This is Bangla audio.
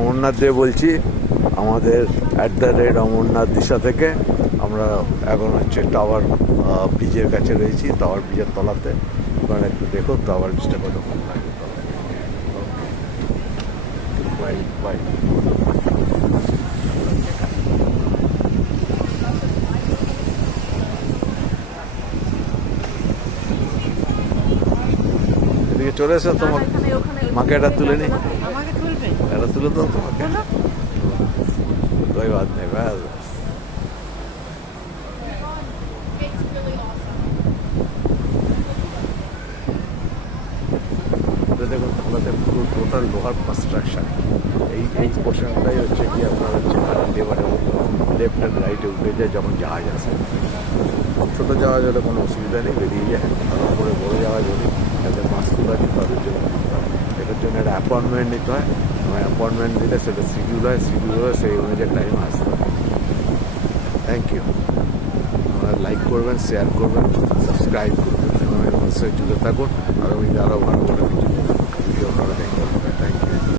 অমরনাথ দেব বলছি, আমাদের @অমরনাথ দিশা থেকে। আমরা এখন হচ্ছে টাওয়ার ব্রিজের কাছে রয়েছি, টাওয়ার ব্রিজের তলাতে। ওখানে একটু দেখো টাওয়ার ব্রিজটা কতক্ষণ লাগে। Bye bye. এদিকে চলে এসো, তোমাকে মাকে এটা তুলে নি, এটা তুলে দাও তোমাকে। कोई बात नहीं बस। দেখুন আমাদের পুরো টোটাল লোহার কনস্ট্রাকশন, এই পোর্শনটাই হচ্ছে কি আপনার হচ্ছে লেবারে লেফট অ্যান্ড রাইটে উঠে যায় যখন জাহাজ আসে। ছোটো জাহাজ হলে কোনো অসুবিধা নেই, বেরিয়ে যায়। তারপরে বড়ো জাহাজ হলে যাদের মাস্তুল আছে তাদের জন্য এটার জন্য একটা অ্যাপয়েন্টমেন্ট নিতে হয়। অ্যাপয়েন্টমেন্ট দিলে সেটা শিডিউল হয়, শিডিউল হয়ে সেই অনুযায়ী টাইম আসতে হয়। Thank you. আপনারা লাইক করবেন, শেয়ার করবেন, সাবস্ক্রাইব করবেন, অবশ্যই জুড়ে থাকুন। আগামীতে আরও ভালো ভালো কিছু ভিডিও আপনারা দেখতে পাবেন। Thank you.